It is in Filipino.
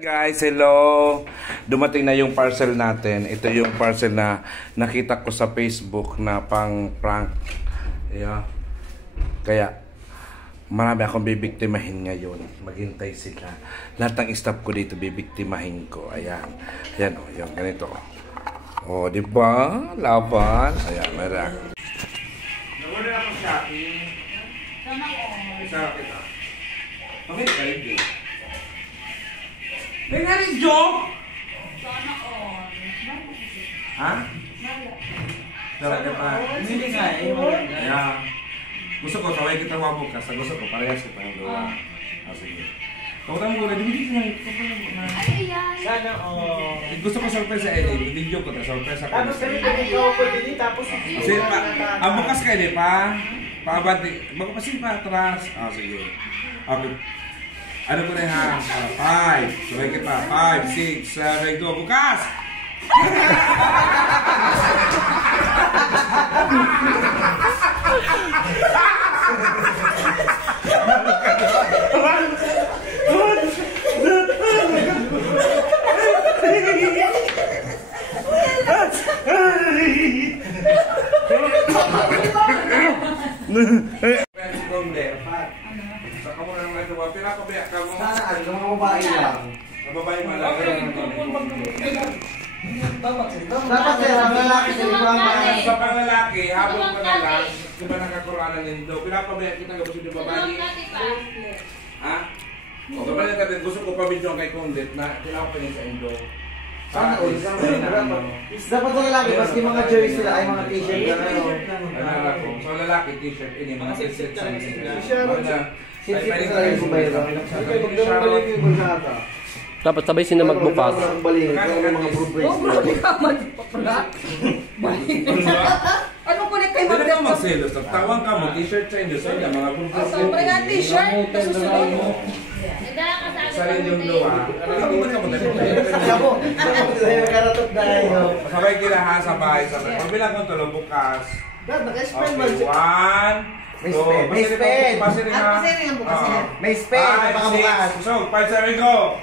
Guys, hello! Dumating na yung parcel natin. Ito yung parcel na nakita ko sa Facebook na pang prank. Yeah. Kaya, marami akong bibiktimahin ngayon. Maghintay sila. Lahat ng staff ko dito bibiktimahin ko. Ayan. Ayan o, yung ganito. O, di ba? Laban. Ayan, meron. Nawala na akong shopping. Sama ko. Isa kita. Okay, kayo din. May narin joke? Sana all. Ha? Sana ka pa? Hindi nga eh. Yeah. Gusto ko, tawag kita wabog ka. Sa gusto ko, parehas kita ng gawa. Sige. Tawag mo ulit, hindi ko na. Ay, ayan. Sana all. Gusto ko surprise sa Ede. Video ko na surprise ako. Tapos kami ikaw po din tapos Kasi ang bukas ka Ede pa. Paabati. Magpasin pa atras. Sige. Okay. Ano ko na ha? 5. Sabay kita. 5, 6, 7, go. Bukas! sana ano mga babae lang. Babae mo lang. Dapat ang lalaki sa ibang Sa panlalaki, habang pa na lang, diba nakakurana nindo, pinapabaya kita nga gusto yung babae. Ha? O, kapag natin, gusto ko pa-video kay Kondit na pinapabaya sa indo. sana all. Dapat ang lalaki, maski mga jersey sila ay mga t-shirt na ano. So lalaki, t-shirt, ini, mga t-shirt sa Sipsip sa rin si Bayro. Dapat sabay sila magbukas. Ang balik, mga fruit brace. Grabe ka, magpapala. Ano ko na kayo Hindi na ka magselos. Tawang ka mo, t-shirt sa indo, sa mga pulpos. Sobre nga t-shirt, kasusunod mo. Sa rin yung luwa. Ano ba ka mo Ako, karatot dahil. sabay kila ha, sabay. Pagbilang kong tulog bukas. Dad, naka-spell ba? Okay, 1. May spell. May spell. May spell. Baka bukas. So, 5, 7, go!